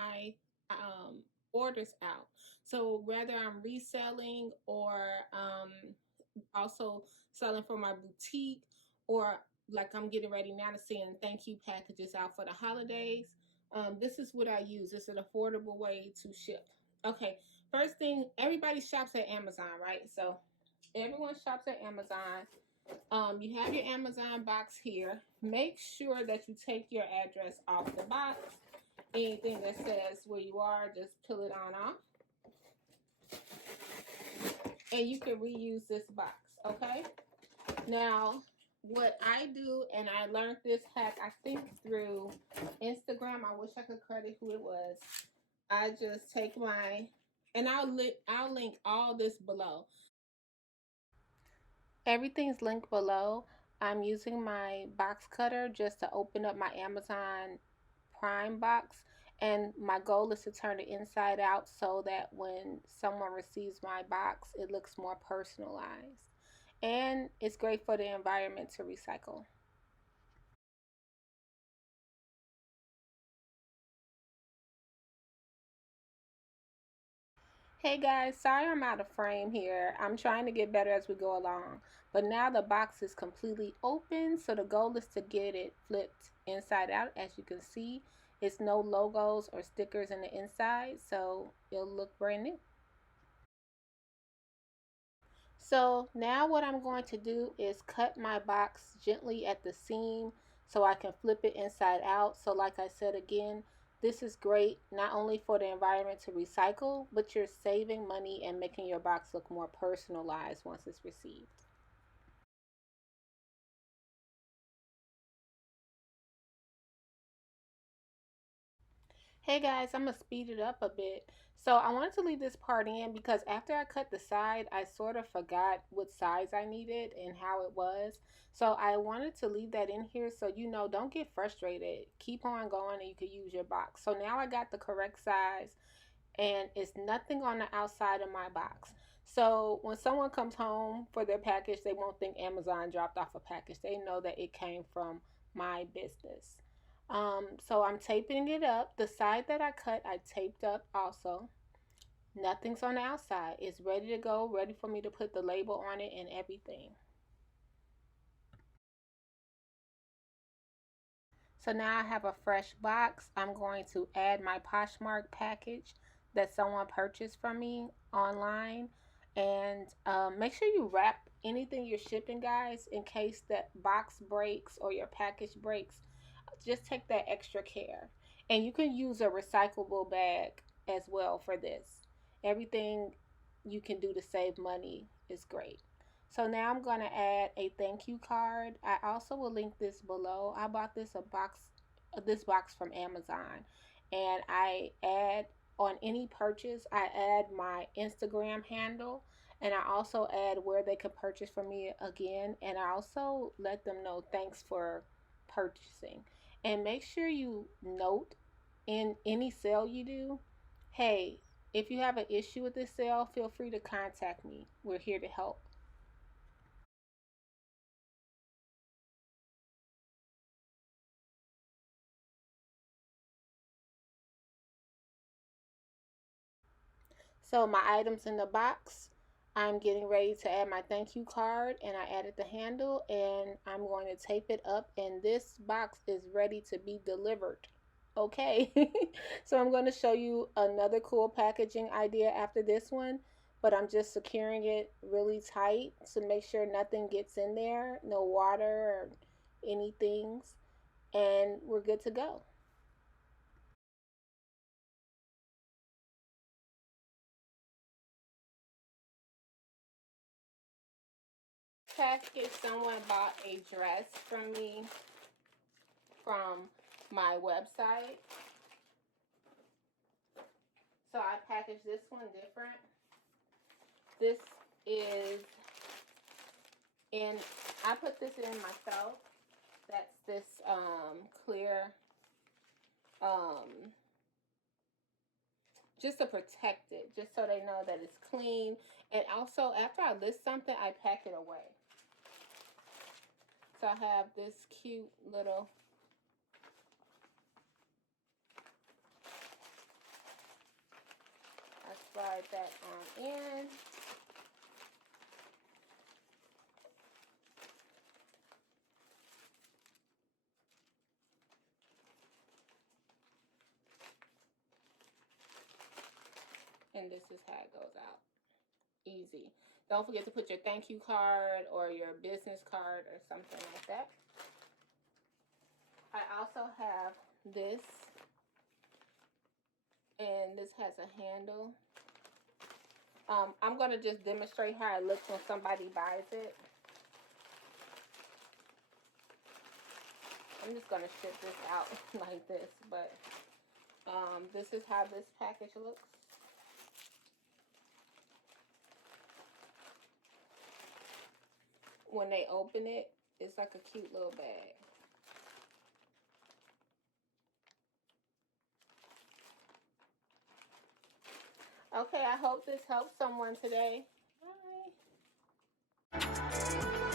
my orders out. So whether I'm reselling or also selling for my boutique, or like I'm getting ready now to send thank you packages out for the holidays. This is what I use. It's an affordable way to ship. Okay, first thing, everybody shops at Amazon, right? So everyone shops at Amazon. You have your Amazon box here. Make sure that you take your address off the box. Anything that says where you are, just peel it on off. And you can reuse this box, okay? Now, what I do, and I learned this hack, I think through Instagram. I wish I could credit who it was. I just take my, and I'll link all this below. Everything's linked below. I'm using my box cutter just to open up my Amazon Prime box, and my goal is to turn it inside out so that when someone receives my box, it looks more personalized. And it's great for the environment to recycle. Hey guys, sorry I'm out of frame here. I'm trying to get better as we go along. But now the box is completely open, so the goal is to get it flipped inside out. As you can see, it's no logos or stickers in the inside, so it'll look brand new. So now what I'm going to do is cut my box gently at the seam so I can flip it inside out. So like I said again, this is great not only for the environment to recycle, but you're saving money and making your box look more personalized once it's received. Hey guys, I'm gonna speed it up a bit. So I wanted to leave this part in because after I cut the side, I sort of forgot what size I needed and how it was. So I wanted to leave that in here so you know, don't get frustrated. Keep on going and you can use your box. So now I got the correct size and it's nothing on the outside of my box. So when someone comes home for their package, they won't think Amazon dropped off a package. They know that it came from my business. So I'm taping it up. The side that I cut, I taped up also. Nothing's on the outside. It's ready to go, ready for me to put the label on it and everything. So now I have a fresh box. I'm going to add my Poshmark package that someone purchased from me online. And make sure you wrap anything you're shipping, guys, in case that box breaks or your package breaks. Just take that extra care. And you can use a recyclable bag as well for this. Everything you can do to save money is great. So now I'm going to add a thank you card. I also will link this below. I bought this box from Amazon, and I add on any purchase, I add my Instagram handle, and I also add where they can purchase from me again, and I also let them know thanks for purchasing. And make sure you note in any sale you do, hey, if you have an issue with this sale, feel free to contact me. We're here to help. So my items in the box, I'm getting ready to add my thank you card, and I added the handle, and I'm going to tape it up, and this box is ready to be delivered. Okay. So I'm going to show you another cool packaging idea after this one, but I'm just securing it really tight to make sure nothing gets in there, no water or anything, and we're good to go. Package, someone bought a dress from me from my website. So I packaged this one different. This is in, I put this in myself. That's this clear, um, just to protect it, just so they know that it's clean. And also, after I list something, I pack it away. So I have this cute little slide that on in. And this is how it goes out. Easy. Don't forget to put your thank you card or your business card or something like that. I also have this, and this has a handle. I'm going to just demonstrate how it looks when somebody buys it. I'm just going to ship this out like this, but this is how this package looks. When they open it, it's like a cute little bag. Okay, I hope this helps someone today. Bye.